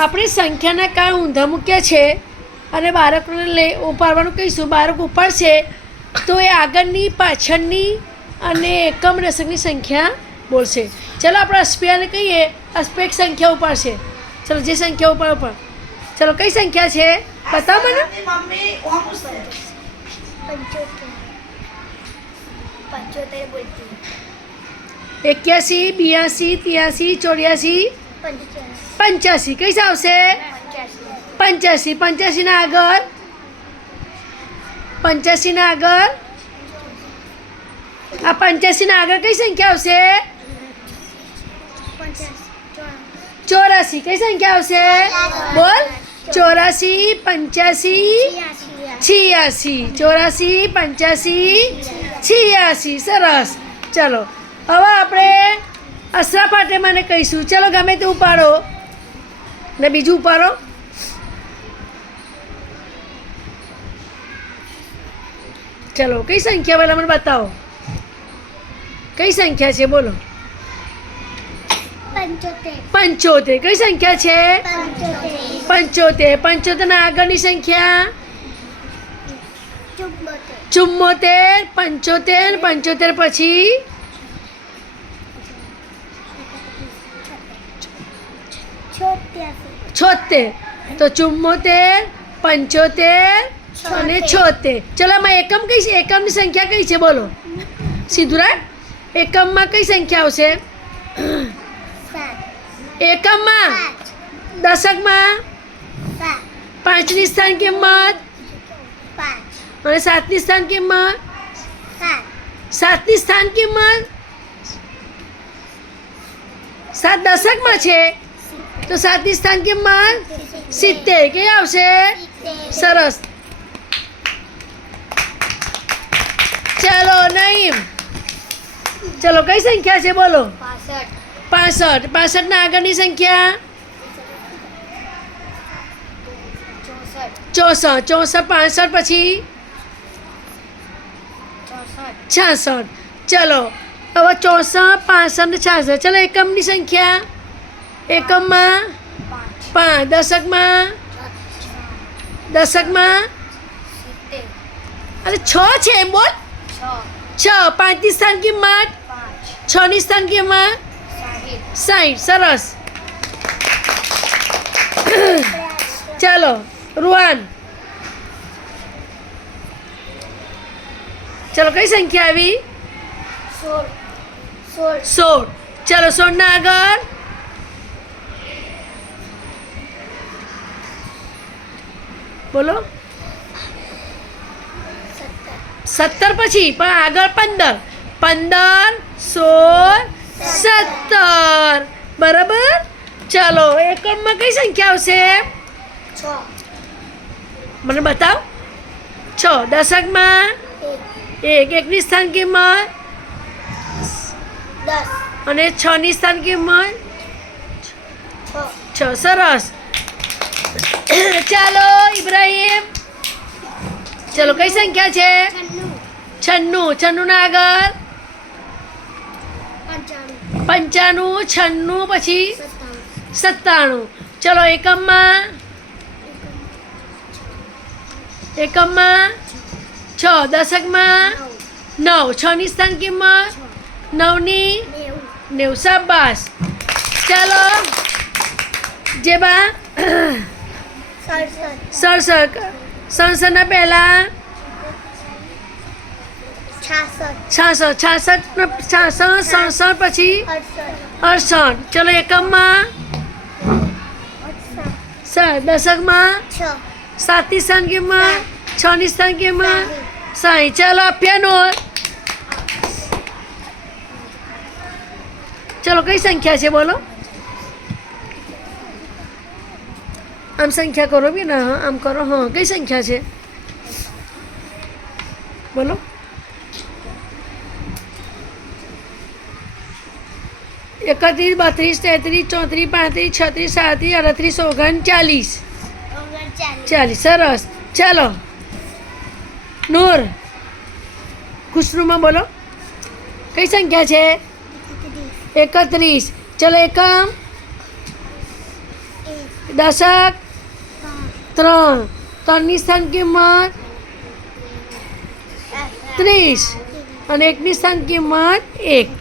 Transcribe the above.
આપણે સંખ્યાના કાળ ઊંધા મૂક્યા છે અને બાળકોને ઉપાડવાનું કહીશું. બાળક ઉપાડશે તો એ આગળની પાછળની અને એકમ દશકની સંખ્યા બોલશે. ચલો આપણે અસ્પિયાને કહીએ, અસ્પિયા એક સંખ્યા ઉપાડશે. ચલો જે સંખ્યા ઉપાડ. ચલો કઈ સંખ્યા છે બતાવો મને. 81, 82, 83, 84, 85. કઈ આવશે? 85. 85 ના આગળ 85 ના આગળ આ 85 ના આગળ કઈ સંખ્યા આવશે? 84. કઈ સંખ્યા આવશે? બોલ. 84, 85, 86. 84, 85, 86. સરસ. ચલો હવે આપણે અસરા ફાટેમાને કહીશું. ચલો ગમે તે ઉપાડો ને બીજું ઉપાડો. ચલો કઈ સંખ્યા પહેલાં મને બતાવો. કઈ સંખ્યા છે બોલો? 75. કઈ સંખ્યા છે? 75. 75 ના આગળની સંખ્યા 74. 75. 75 પછી 76. તો 74, 75 અને 76. ચલો આમાં એકમ કઈ છે? એકમની સંખ્યા કઈ છે બોલો? સીધું રાખ. એકમમાં કઈ સંખ્યા આવશે? એકમમાં. દશકમાં 5ની સ્થાન કિંમત અને 7ની સ્થાન કિંમત. 7ની સ્થાન કિંમત 7 દશકમાં છે તો 7ની સ્થાન કિંમત 70. કઈ આવશે? સરસ. ચલો નઈમ. ચલો કઈ સંખ્યા છે બોલો? 65. 65 ના આગળની સંખ્યા 64. 64, 65 પછી 66. ચલો હવે 64, 65 ને 66. ચલો એકમની સંખ્યા. એકમમાં 5. દશકમાં અરે 6 છે એમ બોલ. 6. 5ની સ્થાન કિંમત 6ની સ્થાન કિંમત 60. સરસ. ચલો રૂહાન. ચલો કઈ સંખ્યા આવી? 16. ચલો 16 ના આગળ બોલો. 17 પછી પણ આગળ 15. 15, 16, 17. બરાબર. ચલો એકમમાં કઈ સંખ્યા આવશે? 6. મને બતાવ. 6. દશકમાં 1. 1ની સ્થાન કિંમત 10 અને 6ની સ્થાન કિંમત 6. સરસ. ચાલો ઇબ્રાહિમ. ચલો કઈ સંખ્યા છે? 96. 96 ના આગળ 95, 96 પછી 97. ચલો એકમમાં 6. દશકમાં 9. 6ની સ્થાન કિંમત 9ની 90. શાબાશ. ચાલો જેબા 67 ના પહેલા 66 પછી 68. ચલો એકમમાં દશકમાં 7ની સ્થાન કિંમત 6ની સ્થાન કિંમત 60. ચાલો આપ્યાનો. ચલો કઈ સંખ્યા છે બોલો? આમ સંખ્યા કરો બી ના આમ કરો. હા કઈ સંખ્યા છે બોલો? 31, 32, 33, 34, 35, 36, 37, 38, 40. સરસ. ચાલો નૂર ખુશનુમાં બોલો. કઈ સંખ્યા છે? 31. ચલો એકમ દશક 3, 3ની સ્થાન કિંમત 30 અને 1ની સ્થાન કિંમત 1.